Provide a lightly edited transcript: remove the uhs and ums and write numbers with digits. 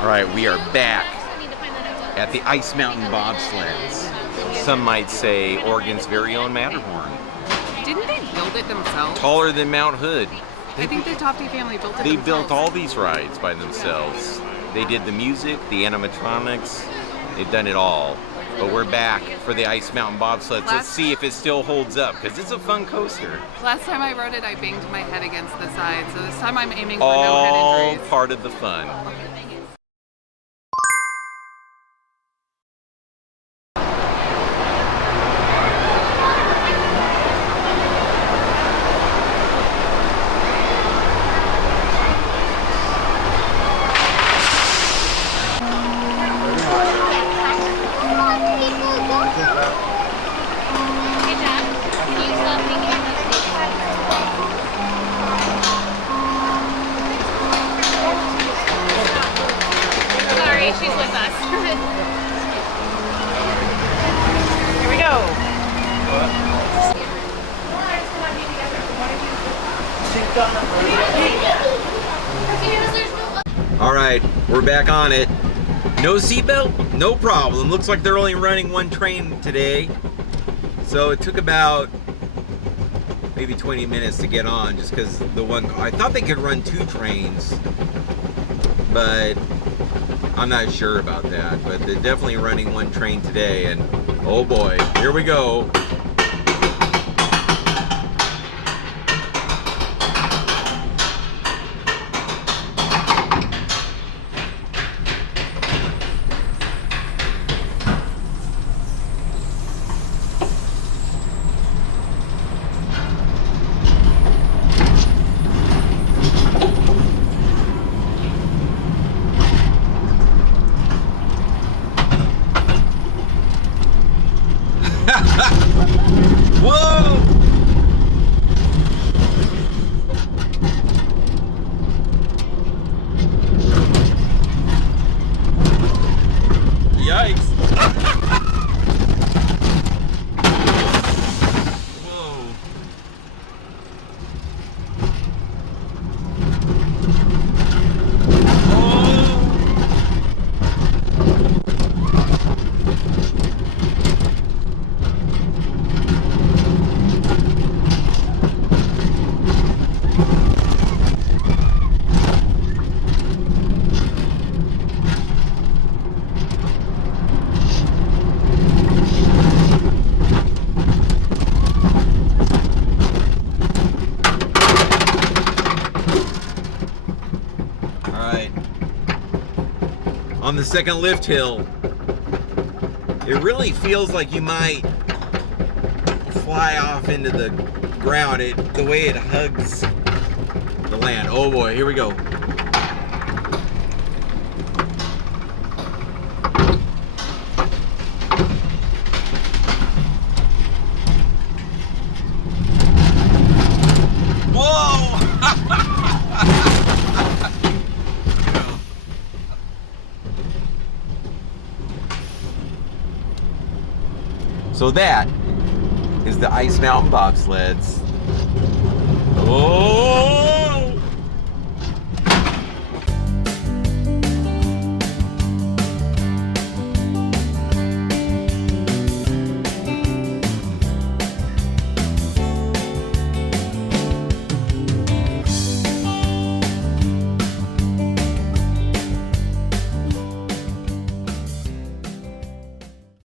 All right, we are back at the Ice Mountain Bobsleds. Some might say Oregon's very own Matterhorn. Didn't they build it themselves? Taller than Mount Hood. I think the Tofty family built it They themselves. built all these rides by themselves. They did the music, the animatronics, they've done it all. But we're back for the Ice Mountain Bobsleds. Let's see if it still holds up, because it's a fun coaster. Last time I rode it, I banged my head against the side, so this time I'm aiming for no All head injuries. part of the fun. Sorry, she's with us. Here we go. All right, we're back on it. No seatbelt? No problem. Looks like they're only running one train today. So it took about maybe 20 minutes to get on, just because the one, I thought they could run two trains, but I'm not sure about that. But they're definitely running one train today, and oh boy, here we go. Whoa! Yikes! Whoa! On the second lift hill, it really feels like you might fly off into the ground. The way it hugs the land. Oh boy, here we go. Whoa! So that is the Ice Mountain Bobsleds. Oh!